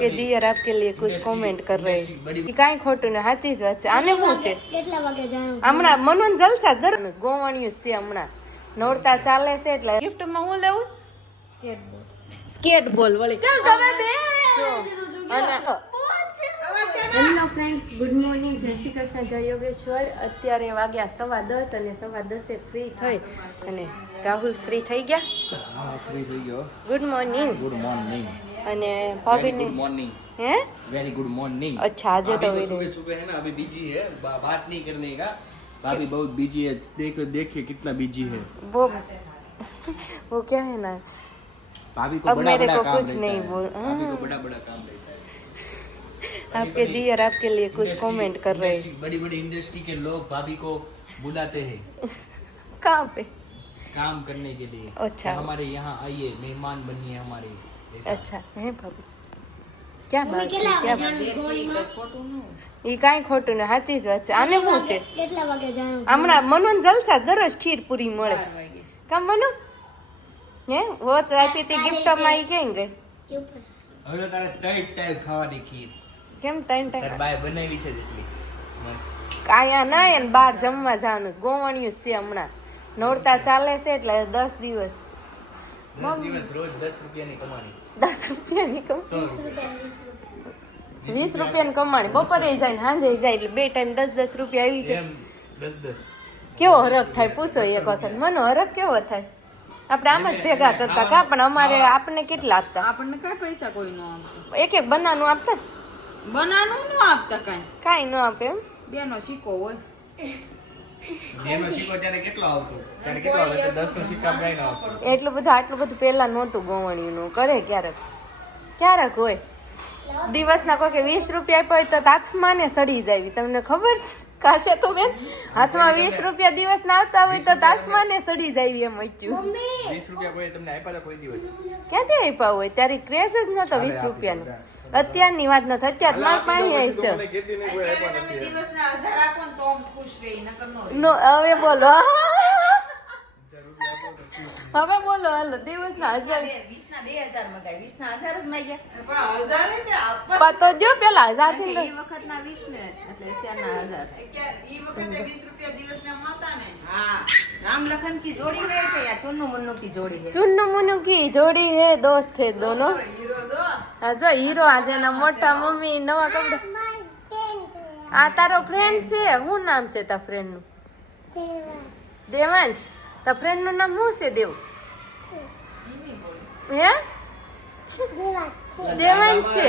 કે दियर आपके लिए कुछ कमेंट कर रहे हैं કાઈ ખોટું ને સાચી જ વાત છે આને શું છે કેટલા વાગે જાણું હમણાં મનોન જલસા દરનું ગોવાણિયું છે હમણાં નોરતા ચાલે છે એટલે ગિફ્ટ માં હું લેવું સ્કેટ બોલ વળી કેમ તમે બે અને હેલો ફ્રેન્ડ્સ ગુડ મોર્નિંગ જય શ્રી કૃષ્ણ જય યોગેશ્વર અત્યારે વાગ્યા 10:15 અને 10:15 ફ્રી થઈ અને રાહુલ ફ્રી થઈ ગયા હા ફ્રી થઈ ગયો ગુડ મોર્નિંગ અને भाभी ने गुड मॉर्निंग हैं वेरी गुड मॉर्निंग अच्छा आज तो सुबह सुबह है ना अभी बिजी है बात नहीं करने का भाभी बहुत बिजी है देखो देखिए कितना बिजी है वो क्या है ना भाभी को अब बड़ा मेरे बड़ा को काम कुछ रहता नहीं है बोल भाभी को बड़ा बड़ा काम रहता है आपके दियर आपके लिए कुछ कमेंट कर रहे हैं बड़ी बड़ी इंडस्ट्री के लोग भाभी को बुलाते हैं कहाँ पे काम करने के लिए अच्छा हमारे यहाँ आइए मेहमान बनिए हमारे अच्छा है भाभी क्या बात है क्या ये કાઈ ખોટું ને સાચી જ વાત છે આને શું છે કેટલા વાગે જાણું હમણાં મનોન જલસા દરરોજ ખીર પૂરી મળે કામ મનો હે વોચ આપી હતી ગિફ્ટ માં ઈ કેમ ગઈ ઉપર હવે તારે ત્રણ ટાઈપ ખાવાની ખીર કેમ ત્રણ તાર ટાઈમ બાય બનાવી છે જેટલી મસ્ત કાયા ના એને બહાર જમવા જવાનું છે ગોવાણિયું છે હમણાં નોરતા ચાલે છે એટલે 10 દિવસ 10 દિવસ રોજ 10 રૂપિયાની કમાણી 10 રૂપિયાની કમ 100 20 રૂપિયાની કમાણી બપોરે જાય ને સાંજે જાય એટલે બે ટાઈમ 10 રૂપિયા આવી જાય એમ 10 કેવો હરખ થાય પૂછો એક વખત મનો હરખ કેવો થાય આપણે આમ જ ભેગા કરતા કા પણ અમારે આપણને કેટલા આપતા આપણને કઈ પૈસા કોઈ ન આપતા એક એક બનાનું આપતા બનાનું ન આપતા કાંઈ ન આપે એમ બેનો સિક્કો હોય એનો સિક્કો ત્યારે કેટલો આવતો ત્યારે કેટલો આવતો 10 નો સિક્કા કાઈ ન આવતો આટલું બધું પહેલા નહોતું ગોવણીનું કરે ક્યારેક હોય દિવસના કોઈ કે 20 રૂપિયા આપ્યા હોય તો તાજમાને સડી જાય તમને ખબર છે કાશે તો બેન હાથમાં 20 રૂપિયા દિવસના આવતા હોય તો તાજમાને સડી જાય એમ મચ્યું 20 રૂપિયા કોઈ તમને આપ્યા હતા કોઈ દિવસ ક્યાંથી આપ્યા હોય ત્યારે ક્રેઝ જ નતો 20 રૂપિયાનો અત્યારની વાત નથી અત્યારે મારા પાસે છે તમે દિવસના 1000 આપો ને તો આમ ખુશ રહી નકર નો નો હવે બોલો હવે બોલો હાલો દિવસના 1000 20 ના 2000 મગાય 20 ના 1000 જ માંગ્યા પણ 1000 તે આપવા પતો દો પેલા 1000 થી એ વખત ના 20 ને એટલે અત્યારના 1000 ઈ વખતે 20 રૂપિયા દિવસના મળતા ને હા રામ લખન की जोड़ी है कि या चुन्नू मुन्नू की जोड़ी है ચુન્નુ મુન્નુ કી જોડી હે દોસ્ત હે દોનો હીરો જો આ જો હીરો આજે ના મોટા મમ્મી નવા કપડા આ તારો ફ્રેન્ડ છે શું નામ છે તારા ફ્રેન્ડ નું દેવાંશ તારા ફ્રેન્ડ નું નામ શું છે દેવ હે દેવાંશ છે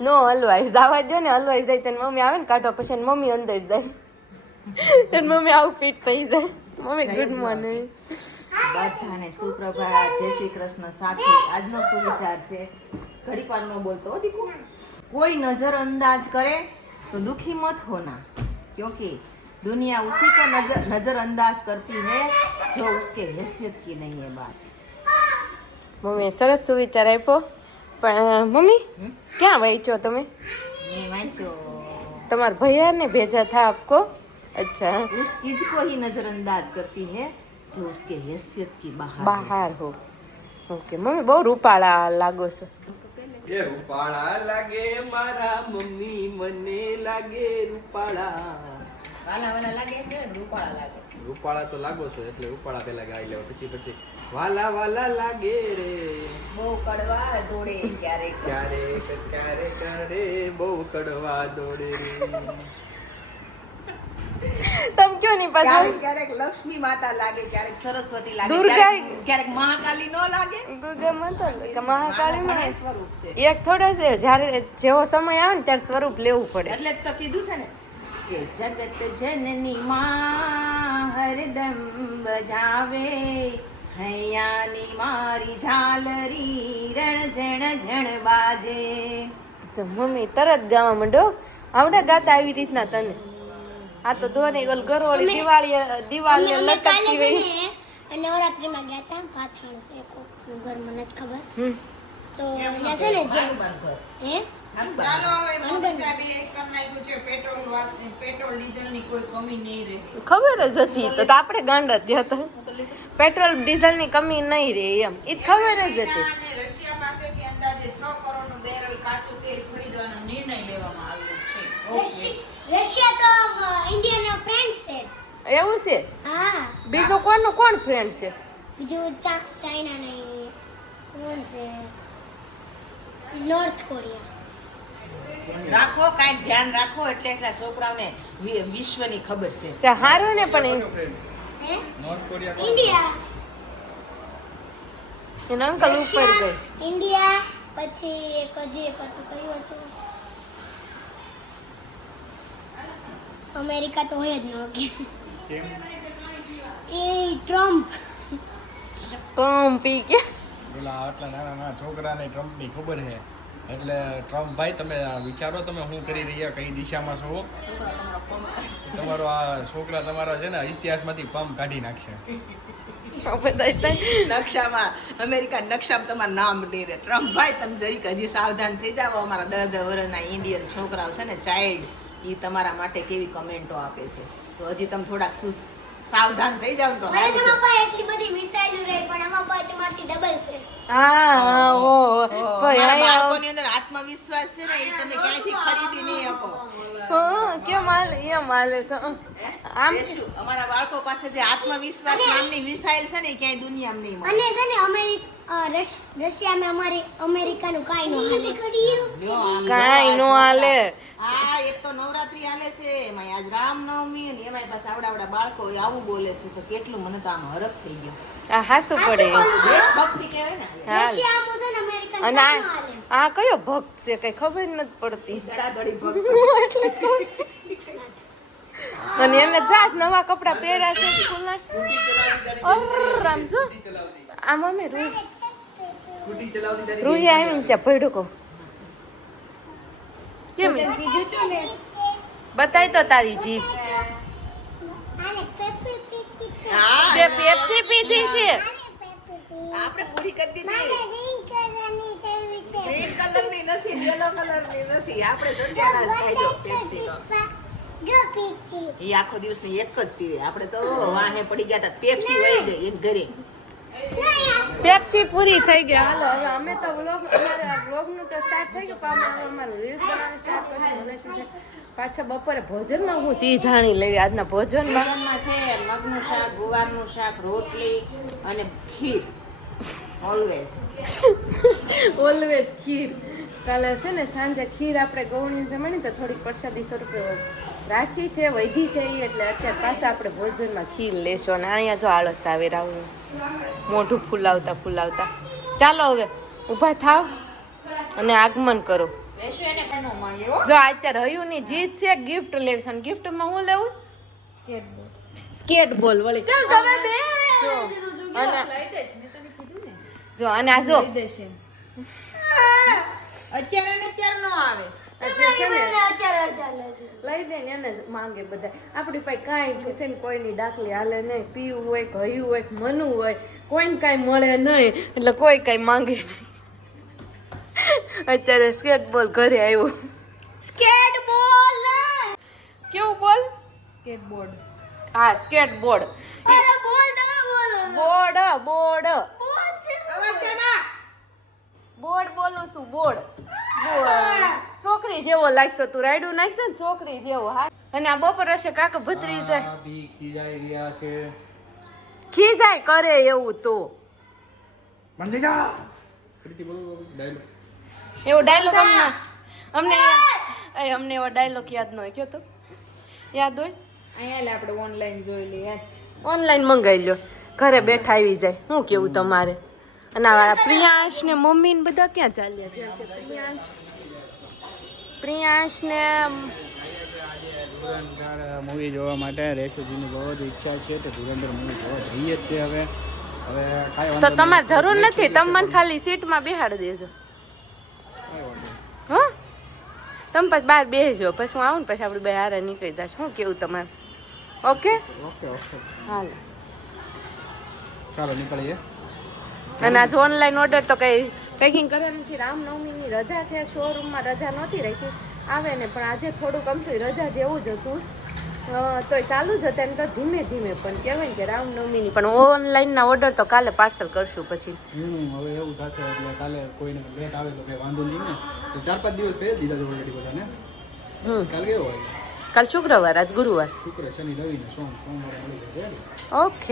નો હલવાઈ જવા દો ને હલવાઈ જાય તને મમ્મી આવે ને કાઢો પછી એની મમ્મી અંદર જાય એની મમ્મી આવું ફિટ થઈ જાય મમ્મી ગુડ મોર્નિંગ બધાને સુપ્રભાત જય શ્રી કૃષ્ણ સાથે આજનો સુવિચાર છે ઘડીક વાર નો બોલતો હો દીકુ कोई नजरअंदाज करे तो दुखी मत होना क्योंकि दुनिया उसी को नजरअंदाज करती है जो उसके हैसियत की नहीं है बात મમ્મી સરસ સુવિચાર આપ્યો પણ મમ્મી ક્યાં વાંચ્યો તમે मैं वांचो તમારા ભૈયા ને ભેજા થા આપકો અચ્છા उस चीज को ही नजरअंदाज करती है जो उसके हैसियत की बाहर બહાર હો ઓકે મમ્મી બહુ રૂપાળા લાગો છો એ રૂપાળા લાગે મારા મમ્મી મને લાગે રૂપાળા વાલા વાલા લાગે કે રૂપાળા લાગે રૂપાળા તો લાગો છો એટલે રૂપાળા પહેલા ગાઈ લેવા પછી વાલા વાલા લાગે રે બહુ કડવા દોડે ક્યારેક ક્યારેક રે બહુ કડવા દોડે રે તમ ક્યો નહીં પાછા ક્યારેક લક્ષ્મી માતા લાગે ક્યારેક સરસ્વતી લાગે દુર્ગા. ક્યારેક મહાકાલી નો લાગે દુર્ગા માતા કે મહાકાળી ઘણા માં સ્વરૂપ છે એક થોડા છે જ્યારે જેવો સમય આવે ને ત્યારે સ્વરૂપ લેવું પડે એટલે જ તો કીધું છે ને કે જગત જનની માં હરદમ બજાવે હૈયાની મારી ઝાલરી રણ જણ જણ બાજે તો મમ્મી તરત ગાવા માંડો આવડે ગાતા આવી રીતના તને આ તો ધોની ગોલ ગરોળી દિવાળી લટકતી હોય નવરાત્રીમાં ગયા હતા પાછળ છે કોકનું ઘર મને જ ખબર તો અહીંયા છે ને જે હે ચાલો હવે મોદી સાહેબે એક કામ નાખ્યું છે પેટ્રોલ ડીઝલ ની કોઈ કમી નહીં રહે ખબર જ હતી તો આપણે ગાંડા જ હતા પેટ્રોલ ડીઝલ ની કમી નહીં રહે એમ એ ખબર જ હતી અને રશિયા પાસેથી અંદાજે 6 કરોડનું બેરલ કાચું દેવાનો નિર્ણય લેવામાં આવ્યો છે. રશિયા તો ઇન્ડિયાનો ફ્રેન્ડ છે. એવું છે? હા. બીજો કોણ ફ્રેન્ડ છે? બીજું ચાઇના નહીં. કોણ છે? North Korea. રાખો કાંઈક ધ્યાન રાખો એટલે એટલા છોકરાઓને વિશ્વની ખબર છે. તે હારું ને પણ હે? North Korea India. એના અંકલ ઉપર ગઈ. ઇન્ડિયા પછી એક હજી એક હતું કયું હતું? અમેરિકા તો હોય જ ન કે. કેમ? એ ટ્રમ્પ. પી કે પેલા આટલા નાના છોકરાને ટ્રમ્પની ખબર છે એટલે ટ્રમ્પ ભાઈ તમે વિચારો તમે શું કરી રહ્યા કઈ દિશામાં છો. તમારો આ છોકરા તમારો છે ને ઇતિહાસમાંથી પંપ કાઢી નાખશે. નકશામાં અમેરિકા નકશામાં તમારું નામ નહીં રહે. ટ્રમ્પ ભાઈ તમે જરીક હજી સાવધાન થઈ જાવ. અમારા 10 વર્ષના ઇન્ડિયન છોકરાઓ છે ને ચાઇલ્ડ એ તમારા માટે કેવી કમેન્ટો આપે છે તો હજી તમે થોડાક સાવધાન થઈ જાવ તો મને તો બાપા એટલી બધી મિસાઇલ રહી પણ આમાં બાપા તમારથી ડબલ છે. હા ઓ મારા બાળકોની અંદર આત્મવિશ્વાસ છે ને એ તમે ક્યાંયથી ખરીદી નહીં શકો. કેમ હાલે એમ હાલે છે આમ એ શું અમારા બાળકો પાસે જે આત્મવિશ્વાસ નામની મિસાઇલ છે ને એ ક્યાંય દુનિયામાં નહીં મળે. અને છે ને રશિયામાં અમારી અમેરિકાનું કાઈ ન હાલે. લ્યો, આમ કાંઈ જો નો આ હાલે. હા એક તો નવરાત્રી હાલે છે એમાં આજ રામનવમી અને એમાં પાસે આવડા બાળકો આવું બોલે છે તો કેટલું મને તો આમ હરખ થઈ ગયો. આ હાસું પડે દેશભક્તિ કહેવાય ને હાલ. રશિયામાં છે ને અમેરિકાનું અને કાઈ ન હાલે. આ કયો ભક્ત છે કઈ ખબર નથી પડતી. ધડાધડી ભક્ત. અને એને જાત નવા કપડા પહેર્યા છે સ્કૂલના. રામ શું આ મમ્મી રૂહી આવીને ત્યાં પડ્યું કહું કેમ બતાય તો તારી જીભ. આને પેપર પીધી છે. હા તે પેપ્સી પીધી છે. આપણે પૂરી કરી દીધી. રિંગ કરવાની જરૂર છે. ગ્રીન કલરની નથી યેલો કલરની નથી આપણે સત્યાનાશ ખાઈજો પેપ્સીનો. જો પીધી. ઈ આખો દિવસની એક જ પીવે. આપણે તો વાહે પડી ગયા હતા પેપ્સી વહી ગઈ એમ ઘરે. પેપ્સી પૂરી થઈ ગઈ. હાલો હવે અમે તો અમારા વ્લોગનું તો સ્ટાર્ટ થઈ ગયું કામ. અમારું રીલ્સ બનાવવાનું સ્ટાર્ટ કરશું. મને શું છે પાછા બપોરે ભોજનમાં હું સી જાણી લેવી આજના ભોજનમાં. ભોજનમાં છે મગનું શાક ગુવારનું શાક રોટલી અને ખીર ઓલવેઝ. ઓલવેઝ ખીર. કાલે છે ને સાંજે ખીર આપણે ગૌણી જમણી તો થોડીક પ્રસાદી સ્વરૂપે રાખી છે વૈધી છે ઈ એટલે અત્યારે પાછા આપણે ભોજનમાં ખીર લેશો. અને અહીંયા જો આળસ આવે રાવું મોઢું ફૂલાવતા ચાલો હવે ઊભા થાવ અને આગમન કરો. બેસો એને કનો માંગે હો. જો અત્યારે હયુની જીત છે ગિફ્ટ લેવી છે અને ગિફ્ટમાં હું લેવું સ્કેટ બોલ વળી કેમ તમે બે જો અને જો અને આ જો અત્યારે ને અત્યારે નો આવે. લઈ દે ને એને જ માંગે બધા. આપણી પાસે કાંઈ છે ને કોઈની દાખલી હાલે નહીં. પીવું હોય કે હયું હોય કે મનવું હોય કોઈને કાંઈ મળે નહીં એટલે કોઈ કાંઈ માંગે નહીં. અત્યારે સ્કેટ બોલ ઘરે આવ્યો. સ્કેટ બોલ. કેવું બોલ? સ્કેટબોર્ડ. હા સ્કેટ બોર્ડ. અરે બોલ તમે બોલો. બોર્ડ બોલ છે. અવાજ કરમાં. બોર્ડ બોલું છું બોર્ડ. છોકરી જેવો લાગશો તું રાયડું નાખશે ને છોકરી જેવો. હા અને આ બપોર હશે કાકા ભત્રી જાય બી ખીજાઈ રહ્યા છે. ખીજાય કરે એવું તો બંધ જા. ફરીથી બોલો ડાયલોગ. એવો ડાયલોગ અમને એવો ડાયલોગ યાદ ન હોય કયો તો યાદ હોય અહીંયા લે આપણે ઓનલાઈન જોઈ લઈએ. ઓનલાઈન મંગાવી લો ઘરે બેઠા આવી જાય. શું કેવું તમારે? અને આ પ્રિયાંશ ને મમ્મી ને બધા ક્યાં ચાલ્યા ગયા છે? પ્રિયાંશ ને ધુરંધર મૂવી જોવા માટે રેશુજીની બહુ જ ઈચ્છા છે તો ધુરંધર મૂવી જોવા જઈએ જ તે હવે કાંઈ તો વાંધો તમારે નહીં. જરૂર નથી. તમે મને ખાલી સીટમાં બેહાડી દેજો. કાંઈ વાંધો નહીં. હો તમે પછી બહાર બેસજો પછી હું આવું ને પછી આપણે બે હારે નીકળી જશું. શું કેવું તમારે? ઓકે ઓકે હાલો. ચાલો નીકળીએ. અને આજ ઓનલાઈન ઓર્ડર તો કંઈ પેકિંગ કરવાની નથી. રામનવમીની રજા છે. શોરૂમમાં રજા નહોતી રાખી આવે ને પણ આજે થોડુંક અમથું રજા જેવું જ હતું તોય ચાલુ જ હતા એમ તો ધીમે ધીમે, પણ કહેવાય ને કે રામનવમીની પણ ઓનલાઈનના ઓર્ડર તો કાલે પાર્સલ કરશું પછી. હવે એવું થશે એટલે કાલે કોઈને લેટ આવે તો કઈ વાંધો નહીં ને. 4-5 દિવસ કહી દીધા છે ઓલરેડી બધાને. કાલ કેવો હોય? કાલ શુક્રવાર, આજ ગુરુવાર. શુક્ર, શનિ, રવિ ને સોમવારે મળી જાય. ઓકે.